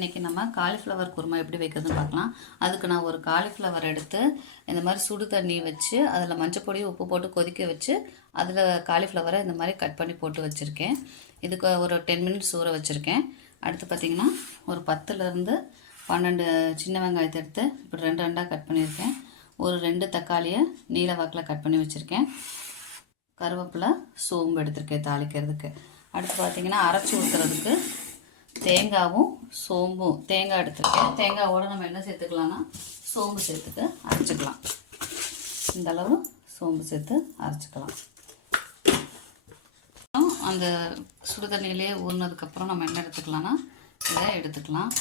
இன்றைக்கி நம்ம காலிஃப்ளவர் குருமா எப்படி வைக்கிறதுன்னு பார்க்கலாம். அதுக்கு நான் ஒரு காலிஃப்ளவர் எடுத்து இந்த மாதிரி சுடு தண்ணி வச்சு அதில் மஞ்சள் பொடி உப்பு போட்டு கொதிக்க வச்சு அதில் காலிஃப்ளவரை இந்த மாதிரி கட் பண்ணி போட்டு வச்சுருக்கேன். இதுக்கு ஒரு டென் மினிட்ஸ் ஊற வச்சுருக்கேன். அடுத்து பார்த்திங்கன்னா ஒரு பத்துலேருந்து பன்னெண்டு சின்ன வெங்காயத்தை எடுத்து இப்படி ரெண்டு ரெண்டாக கட் பண்ணியிருக்கேன். ஒரு ரெண்டு தக்காளியை நீல வாக்கில் கட் பண்ணி வச்சுருக்கேன். கருவேப்பிலை சோம்பு எடுத்திருக்கேன் தாளிக்கிறதுக்கு. அடுத்து பார்த்திங்கன்னா அரைச்சி ஊற்றுறதுக்கு தேங்காவும் சோம்பும் தேங்காய் எடுத்துருக்கேன். தேங்காவோட நம்ம என்ன சேர்த்துக்கலாம்னா சோம்பு சேர்த்துட்டு அரைச்சிக்கலாம். இந்த அளவு சோம்பு சேர்த்து அரைச்சிக்கலாம். அப்புறம் அந்த சுடுதண்ணியிலே ஊறினதுக்கப்புறம் நம்ம என்ன எடுத்துக்கலாம்னா இதை எடுத்துக்கலாம்.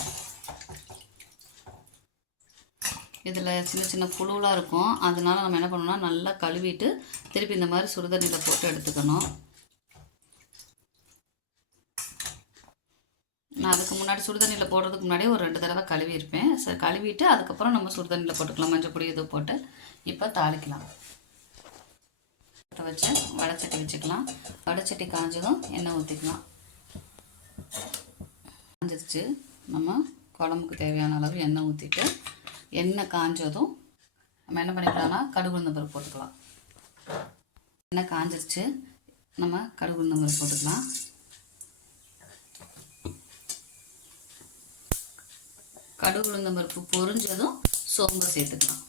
இதில் சின்ன சின்ன புழுவெலாம் இருக்கும். அதனால நம்ம என்ன பண்ணணும்னா நல்லா கழுவிட்டு திருப்பி இந்த மாதிரி சுடுதண்ணியில் போட்டு எடுத்துக்கணும். நான் அதுக்கு முன்னாடி சுடுதண்ணியில் போடுறதுக்கு முன்னாடியே ஒரு ரெண்டு தடவை கழுவி இருப்பேன் சரி கழுவிட்டு அதுக்கப்புறம் நம்ம சுடுதண்ணியில் போட்டுக்கலாம். மஞ்சள் பொடி இது போட்டு இப்போ தாளிக்கலாம். வச்சு வடச்சட்டி வச்சுக்கலாம். வடச்சட்டி காஞ்சதும் எண்ணெய் ஊற்றிக்கலாம் காஞ்சிருச்சு. நம்ம குழம்புக்கு தேவையான அளவு எண்ணெய் ஊற்றிட்டு எண்ணெய் காஞ்சதும் நம்ம என்ன பண்ணிக்கலாம்னா கடுகு உளுந்தம்பருப்பு போட்டுக்கலாம். எண்ணெய் காஞ்சிருச்சு. நம்ம கடுகு உளுந்தம்பருப்பு போட்டுக்கலாம். கடுகு உளுந்தம்பருப்பு பொரிஞ்சதும் சோம்பு சேர்த்துக்கலாம்.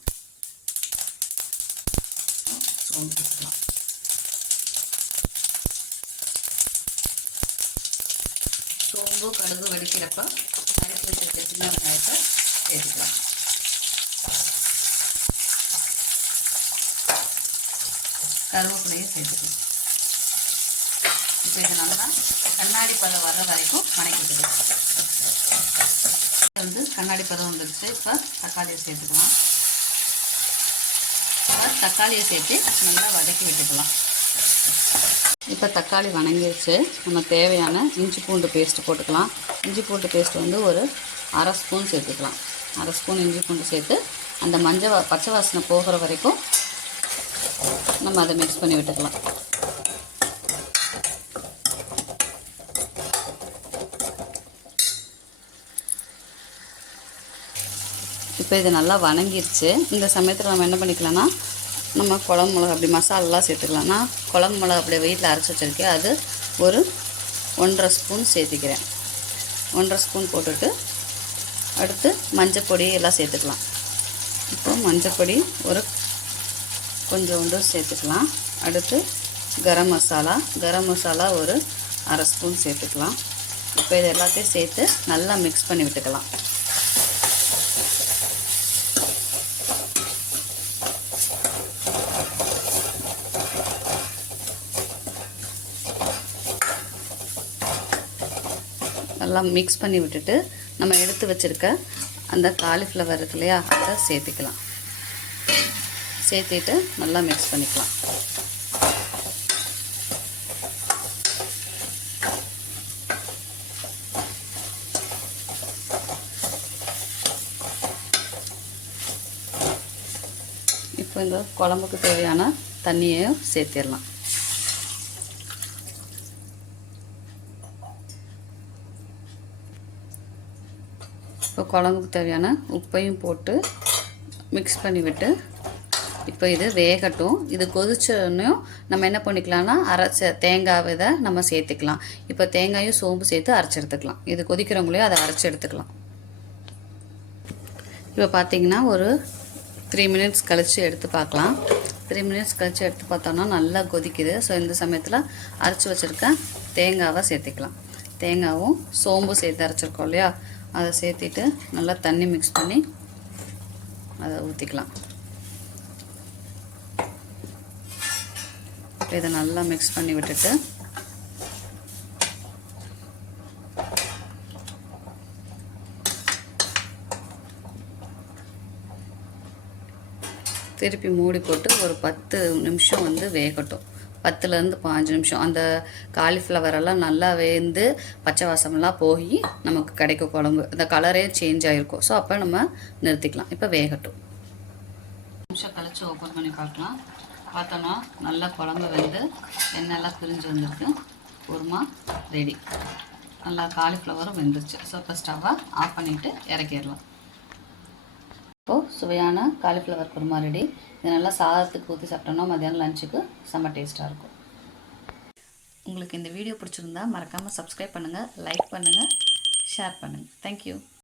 சோம்பு சேர்த்துக்கலாம். சோம்பு கடுகு வடிக்கிறப்ப நறுக்கி வச்சிருக்க சின்ன வெங்காயத்தை சேர்த்துக்கலாம். கருவேப்பிலையும் சேர்த்துக்கலாம். இப்போ இது நல்லா கண்ணாடி பழம் வர்ற வரைக்கும் வணக்கிக்கலாம். கண்ணாடி பதம் வந்துருச்சு. இப்போ தக்காளியை சேர்த்துக்கலாம். இப்போ தக்காளியை சேர்த்து நல்லா வதக்கி விட்டுக்கலாம். இப்போ தக்காளி வணங்கிருச்சு. நம்ம தேவையான இஞ்சி பூண்டு பேஸ்ட்டு போட்டுக்கலாம். இஞ்சி பூண்டு பேஸ்ட் வந்து ஒரு அரை ஸ்பூன் சேர்த்துக்கலாம். அரை ஸ்பூன் இஞ்சி பூண்டு சேர்த்து அந்த மஞ்சள் பச்சை வாசனை போகிற வரைக்கும் நம்ம அதை மிக்ஸ் பண்ணி விட்டுக்கலாம். இப்போ இது நல்லா வணங்கிருச்சு. இந்த சமயத்தில் நம்ம என்ன பண்ணிக்கலாம்னா நம்ம குழம்பு மிளகா அப்படி மசாலாலாம் சேர்த்துக்கலாம்னா குழம்பு மிளகா அப்படியே வீட்டில் அரைச்சி வச்சுருக்கேன். அது ஒரு ஒன்றரை ஸ்பூன் சேர்த்துக்கிறேன். ஒன்றரை ஸ்பூன் போட்டுட்டு அடுத்து மஞ்சப்பொடி எல்லாம் சேர்த்துக்கலாம். இப்போ மஞ்சப்பொடி ஒரு கொஞ்சோண்டு சேர்த்துக்கலாம். அடுத்து கரம் மசாலா. கரம் மசாலா ஒரு அரை ஸ்பூன் சேர்த்துக்கலாம். இப்போ இது எல்லாத்தையும் சேர்த்து நல்லா மிக்ஸ் பண்ணி விட்டுக்கலாம். நல்லா மிக்ஸ் பண்ணி விட்டுட்டு நம்ம எடுத்து வச்சுருக்க அந்த காலிஃப்ளவர் இருக்கு இல்லையா அதை சேர்த்துக்கலாம். சேர்த்துட்டு நல்லா மிக்ஸ் பண்ணிக்கலாம். இப்போ இந்த குழம்புக்கு தேவையான தண்ணியையும் சேர்த்திடலாம். இப்போ குழம்புக்கு தேவையான உப்பையும் போட்டு மிக்ஸ் பண்ணி விட்டு இப்போ இது வேகட்டும். இது கொதிச்சோடனையும் நம்ம என்ன பண்ணிக்கலாம்னா அரைச்ச தேங்காய் இதை நம்ம சேர்த்துக்கலாம். இப்போ தேங்காயும் சோம்பு சேர்த்து அரைச்சி எடுத்துக்கலாம். இது கொதிக்கிறவங்களையும் அதை அரைச்சி எடுத்துக்கலாம். இப்போ பார்த்தீங்கன்னா ஒரு த்ரீ மினிட்ஸ் கழித்து எடுத்து பார்க்கலாம். த்ரீ மினிட்ஸ் கழித்து எடுத்து பார்த்தோம்னா நல்லா கொதிக்குது. ஸோ இந்த சமயத்தில் அரைச்சி வச்சுருக்க தேங்காவை சேர்த்துக்கலாம். தேங்காவும் சோம்பு சேர்த்து அரைச்சிருக்கோம் இல்லையா? அதை சேர்த்திட்டு நல்லா தண்ணி மிக்ஸ் பண்ணி அதை ஊற்றிக்கலாம் இதை நல்லா மிக்ஸ் பண்ணி விட்டுட்டு திருப்பி மூடி போட்டு ஒரு பத்து நிமிஷம் வந்து வேகட்டும். பத்துலேருந்து பாஞ்சு நிமிஷம். அந்த காலிஃப்ளவர் எல்லாம் நல்லா வேந்து பச்சை வாசமெல்லாம் போய் நமக்கு கிடைக்கும் குழம்பு. அந்த கலரே சேஞ்ச் ஆகிருக்கும் ஸோ அப்போ நம்ம நிறுத்திக்கலாம். இப்போ வேகட்டும். நிமிஷம் கழிச்சு ஓப்பன் பண்ணி பார்க்கலாம். பார்த்தோன்னா நல்லா குழம்பு வெந்து எண்ணெயெல்லாம் பிரிஞ்சு வந்திருக்கு. குருமா ரெடி நல்லா காலிஃப்ளவரும் வெந்துருச்சு. ஸோ இப்போ ஸ்டவ்வை ஆஃப் பண்ணிவிட்டு இறக்கிடலாம். இப்போது சுவையான காலிஃப்ளவர் குருமா ரெடி இது நல்லா சாதத்துக்கு ஊற்றி சாப்பிட்டோம்னா மதியானம் லஞ்சுக்கு செம்ம டேஸ்ட்டாக இருக்கும். உங்களுக்கு இந்த வீடியோ பிடிச்சிருந்தா மறக்காமல் சப்ஸ்கிரைப் பண்ணுங்கள் லைக் பண்ணுங்கள் ஷேர் பண்ணுங்கள் தேங்க்யூ